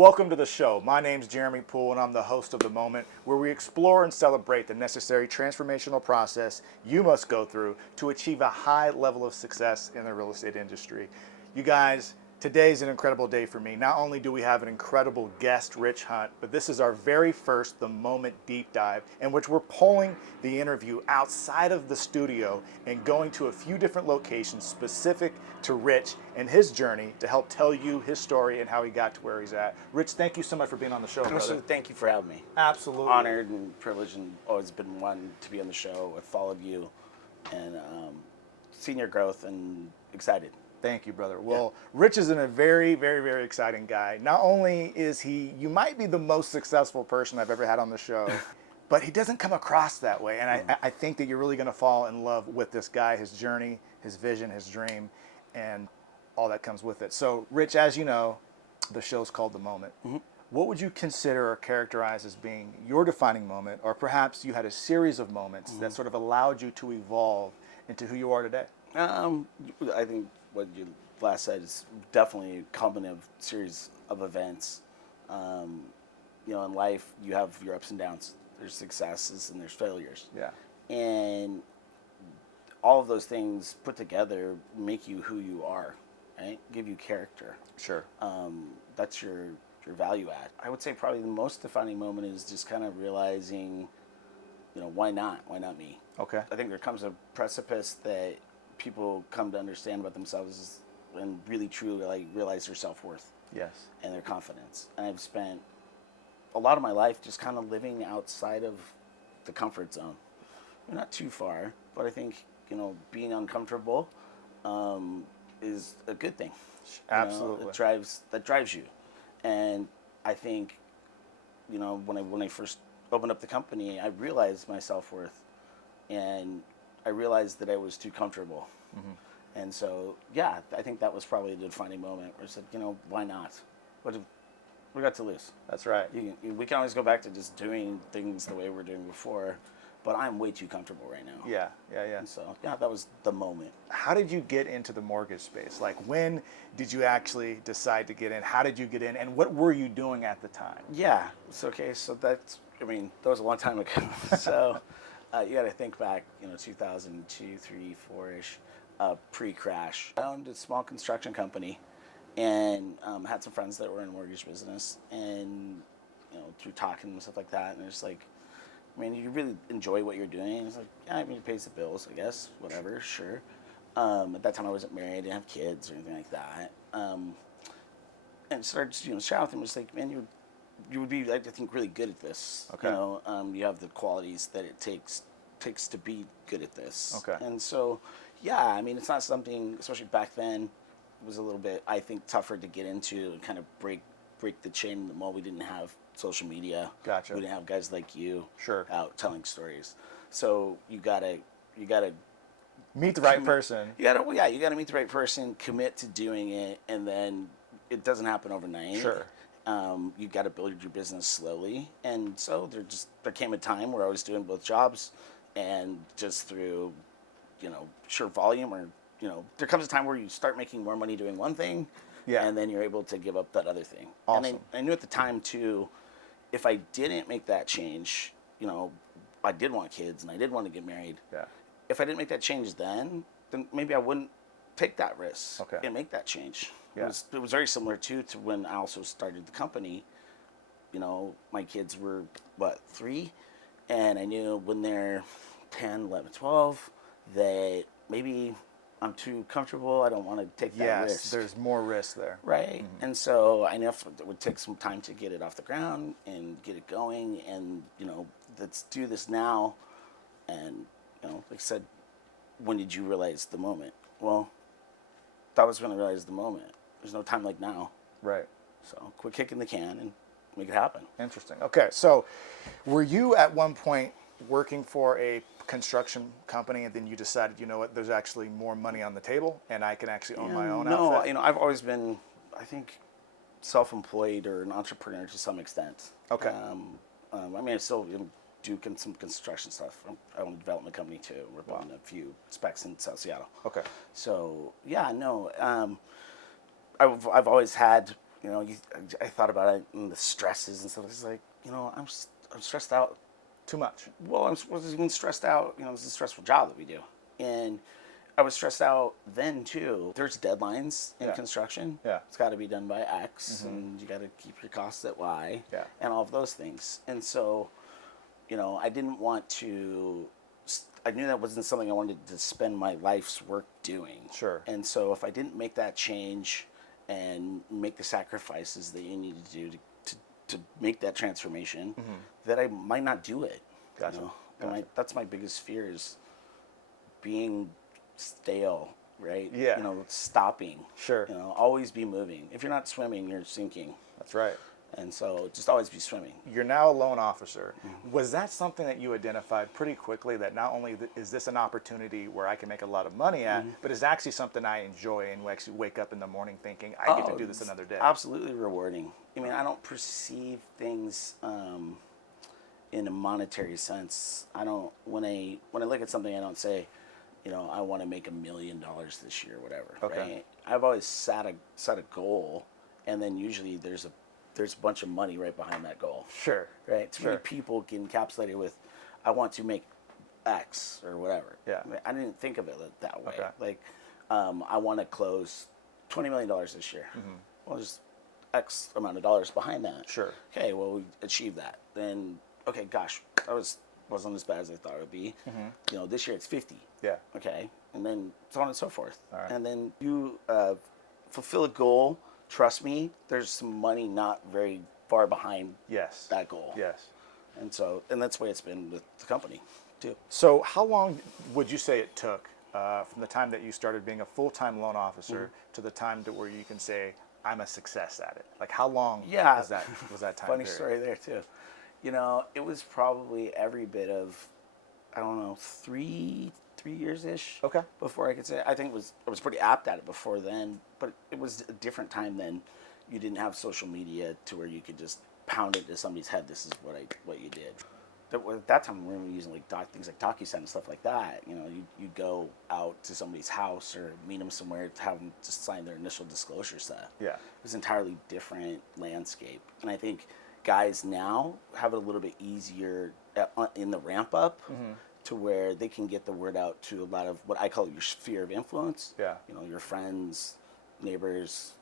Welcome to the show. My name's Jeremy Poole, and I'm the host of The Moment, where we explore and celebrate the necessary transformational process you must go through to achieve a high level of success in the real estate industry. You guys, today's an incredible day for me. Not only do we have an incredible guest, Rich Hunt, but this is our very first The Moment deep dive, in which we're pulling the interview outside of the studio and going to a few different locations specific to Rich and his journey to help tell you his story and how he got to where he's at. Rich, thank you so much for being on the show, brother. So thank you for having me. Absolutely. Honored and privileged, and always been one to be on the show. I've followed you and seen your growth and excited. Thank you, brother. Well, Rich is a very, very, very exciting guy. Not only is he, you might be the most successful person I've ever had on the show, but he doesn't come across that way. And I think that you're really going to fall in love with this guy, his journey, his vision, his dream, and all that comes with it. So, Rich, as you know, the show's called The Moment. Mm-hmm. What would you consider or characterize as being your defining moment, or perhaps you had a series of moments that sort of allowed you to evolve into who you are today? I think what you last said is definitely a culminative series of events. In life, you have your ups and downs. There's successes and there's failures. Yeah. And all of those things put together make you who you are, right? Give you character. Sure. That's your value add. I would say probably the most defining moment is just kind of realizing, why not? Why not me? Okay. I think there comes a precipice that people come to understand about themselves and really truly realize their self-worth. Yes. And their confidence. And I've spent a lot of my life just kind of living outside of the comfort zone. Not too far, but I think, being uncomfortable is a good thing. Absolutely. That drives you. And I think, when I first opened up the company, I realized my self-worth, and I realized that I was too comfortable. Mm-hmm. And so, I think that was probably the defining moment where I said, why not? What have we got to lose? That's right. We can always go back to just doing things the way we were doing before, but I'm way too comfortable right now. Yeah. And so, that was the moment. How did you get into the mortgage space? Like, when did you actually decide to get in? How did you get in? And what were you doing at the time? Yeah. So that was a long time ago. So you got to think back, 2002, 3, 4-ish, pre-crash. I owned a small construction company and had some friends that were in the mortgage business, and, through talking and stuff like that, and it's like, you really enjoy what you're doing? It's like, it pays the bills, I guess, whatever, sure. At that time, I wasn't married, didn't have kids or anything like that. And started, chatting with him. It's like, man, you would be, I think, really good at this. Okay. You have the qualities that it takes to be good at this. Okay. And so, it's not something, especially back then, it was a little bit, I think, tougher to get into and kind of break the chain. Well, we didn't have social media. Gotcha. We didn't have guys like you Sure. out telling stories. So you gotta meet the right person. You gotta meet the right person, commit to doing it, and then it doesn't happen overnight. Sure. You got to build your business slowly, and so there came a time where I was doing both jobs, and just through, sheer volume, or there comes a time where you start making more money doing one thing, and then you're able to give up that other thing. Awesome. And I knew at the time too, if I didn't make that change, I did want kids and I did want to get married. Yeah. If I didn't make that change then maybe I wouldn't take that risk and make that change. Yeah. It was very similar to when I also started the company. My kids were, 3? And I knew when they're 10, 11, 12, that maybe I'm too comfortable. I don't want to take that risk. Yes, there's more risk there. Right. Mm-hmm. And so I knew it would take some time to get it off the ground and get it going. And, let's do this now. And, like I said, when did you realize the moment? Well, that was when I realized the moment. There's no time like now. Right. So quit kicking the can and make it happen. Interesting. Okay, so were you at one point working for a construction company, and then you decided, there's actually more money on the table, and I can actually own my own outfit? No, I've always been, I think, self-employed or an entrepreneur to some extent. Okay. I still do some construction stuff. I own a development company too. We're building a few specs in South Seattle. Okay. So I've always had I thought about it and the stresses and stuff. It's like, I'm stressed out. Too much. Well, was even stressed out. It's a stressful job that we do, and I was stressed out then too. There's deadlines in construction. Yeah. It's got to be done by X, and you got to keep your costs at Y, and all of those things. And so, I didn't want to. I knew that wasn't something I wanted to spend my life's work doing. Sure. And so, if I didn't make that change and make the sacrifices that you need to do to make that transformation, that I might not do it. Gotcha. And that's my biggest fear is being stale, right? Yeah. Stopping. Sure. Always be moving. If you're not swimming, you're sinking. That's right. And so just always be swimming. You're now a loan officer. Was that something that you identified pretty quickly, that not only is this an opportunity where I can make a lot of money at, but it's actually something I enjoy and actually wake up in the morning thinking I get to do this another day? Absolutely rewarding. I don't perceive things in a monetary sense. I don't, when I look at something, I don't say, I want to make $1 million this year or whatever. Okay. Right? I've always set a goal, and then usually there's a bunch of money right behind that goal. Sure. Right? Too many people get encapsulated with, I want to make X or whatever. Yeah. I didn't think of it that way. Okay. Like, I want to close $20 million this year. Well, there's X amount of dollars behind that. Sure. Okay, well, we achieved that. Then, okay, gosh, that wasn't as bad as I thought it would be. This year it's 50. Yeah. Okay, and then so on and so forth. All right. And then you fulfill a goal. Trust me, there's some money not very far behind that goal. Yes. And that's the way it's been with the company, too. So how long would you say it took from the time that you started being a full-time loan officer to the time to where you can say, I'm a success at it? Like, how long was that time Funny period? story there, too. It was probably every bit of, I don't know, 3 years-ish. Okay. Before I could say, I think I was pretty apt at it before then, but it was a different time then. You didn't have social media to where you could just pound it to somebody's head. This is what you did. At that time, we were using things like DocuSign and stuff like that. You'd go out to somebody's house or meet them somewhere to have them just sign their initial disclosure set. Yeah. It was an entirely different landscape, and I think guys now have it a little bit easier in the ramp up. To where they can get the word out to a lot of what I call your sphere of influence. Yeah. Your friends, neighbors,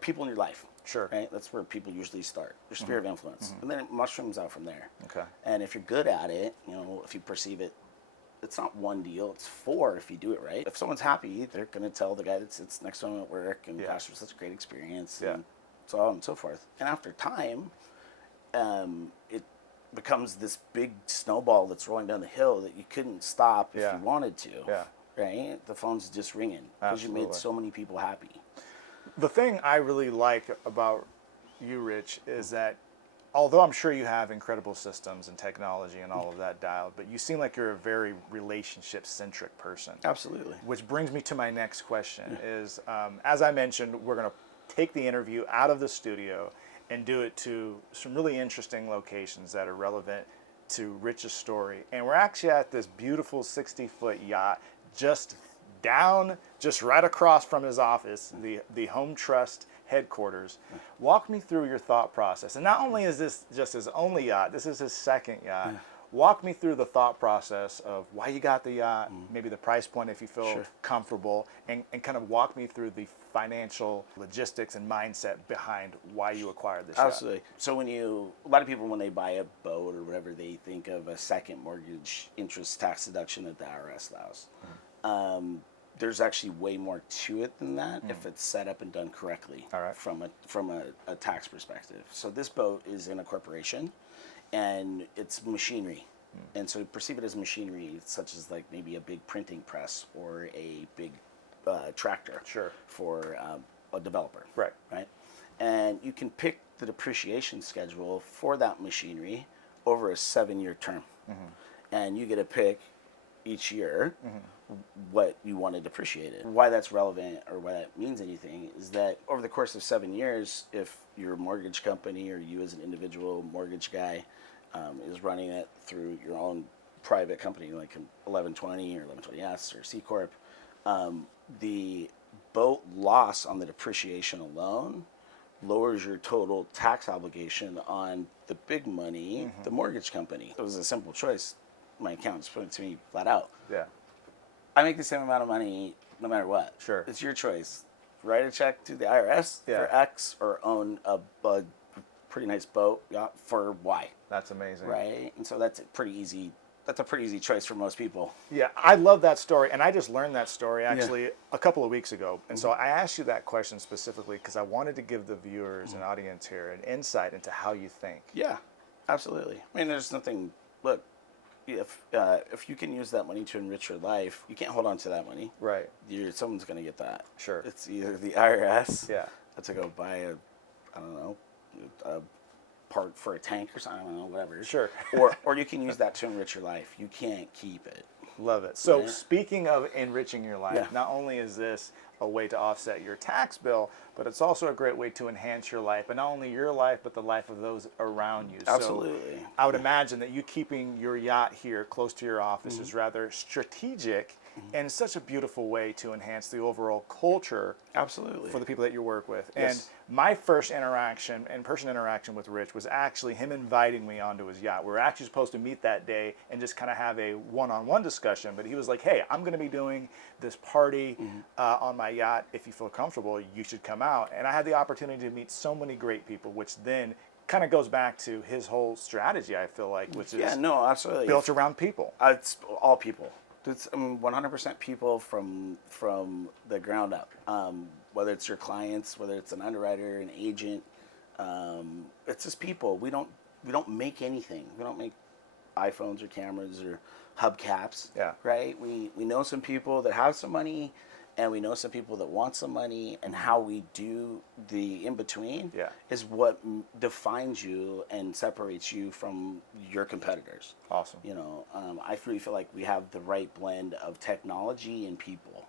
people in your life. Sure. Right? That's where people usually start, your sphere of influence. And then it mushrooms out from there. Okay. And if you're good at it, if you perceive it, it's not one deal, it's 4 if you do it right. If someone's happy, they're going to tell the guy that sits next to them at work, and gosh, it was such a great experience, and so on and so forth. And after time, it becomes this big snowball that's rolling down the hill that you couldn't stop if you wanted to. Yeah. Right? The phone's just ringing because you made so many people happy. The thing I really like about you, Rich, is that although I'm sure you have incredible systems and technology and all of that dialed, but you seem like you're a very relationship-centric person. Absolutely. Which brings me to my next question is, as I mentioned, we're going to take the interview out of the studio and do it to some really interesting locations that are relevant to Rich's story. And we're actually at this beautiful 60-foot yacht just right across from his office, the Home Trust headquarters. Walk me through your thought process. And not only is this just his only yacht, this is his second yacht. Walk me through the thought process of why you got the yacht, maybe the price point if you feel comfortable, and kind of walk me through the financial logistics and mindset behind why you acquired this yacht. Absolutely. So a lot of people, when they buy a boat or whatever, they think of a second mortgage interest tax deduction that the IRS allows. There's actually way more to it than that if it's set up and done correctly from a tax perspective. So this boat is in a corporation, and it's machinery. And so perceive it as machinery, such as like maybe a big printing press or a big tractor for a developer. Right. And you can pick the depreciation schedule for that machinery over a 7-year term. And you get to pick each year what you want to depreciate it. Why that's relevant or why that means anything is that over the course of 7 years, if your mortgage company or you as an individual mortgage guy is running it through your own private company like an 1120 or 1120S or C Corp, the boat loss on the depreciation alone lowers your total tax obligation on the big money, the mortgage company. It was a simple choice. My accountants put it to me flat out. Yeah. I make the same amount of money no matter what. Sure. It's your choice. Write a check to the IRS Yeah. for X or own a pretty nice boat yacht for Y. That's amazing. Right? And so that's a pretty easy choice for most people. Yeah, I love that story, and I just learned that story actually a couple of weeks ago. And so I asked you that question specifically because I wanted to give the viewers and audience here an insight into how you think. Yeah, absolutely. I mean, there's nothing. Look, if you can use that money to enrich your life, you can't hold on to that money. Right. Someone's going to get that. Sure. It's either the IRS. Yeah. To go buy a part for a tank or something. I don't know, whatever. Sure. or you can use that to enrich your life. You can't keep it. Love it. So Right. speaking of enriching your life, Yeah. not only is this a way to offset your tax bill, but it's also a great way to enhance your life, and not only your life, but the life of those around you. Absolutely. So I would imagine that you keeping your yacht here close to your office is rather strategic and such a beautiful way to enhance the overall culture Absolutely. for the people that you work with. Yes. And my first in-person interaction with Rich was actually him inviting me onto his yacht. We were actually supposed to meet that day and just kind of have a one-on-one discussion, but he was like, hey, I'm going to be doing this party on my yacht. If you feel comfortable, you should come out. And I had the opportunity to meet so many great people, which then kind of goes back to his whole strategy, I feel like, which is absolutely. built around people. It's all people. It's 100% people from the ground up. Whether it's your clients, whether it's an underwriter, an agent, it's just people. We don't make anything. We don't make iPhones or cameras or hubcaps. Yeah. Right. We know some people that have some money, and we know some people that want some money, and how we do the in between is what defines you and separates you from your competitors. Awesome. I really feel like we have the right blend of technology and people,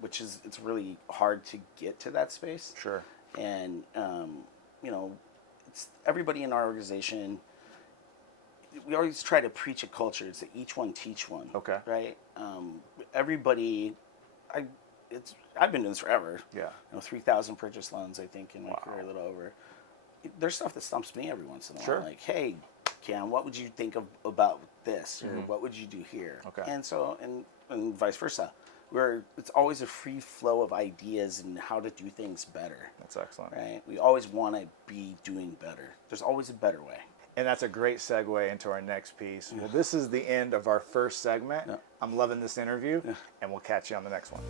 which is, it's really hard to get to that space. Sure. And it's everybody in our organization. We always try to preach a culture. It's that each one teach one. Okay. Right. Everybody. I've been doing this forever. Yeah. 3,000 purchase loans, I think, in my career, a little over. There's stuff that stumps me every once in a while. Sure. Like, hey, Cam, what would you think about this, or what would you do here? Okay. And so, and vice versa. It's always a free flow of ideas and how to do things better. That's excellent. Right. We always want to be doing better. There's always a better way. And that's a great segue into our next piece. Well, this is the end of our first segment. I'm loving this interview, and we'll catch you on the next one.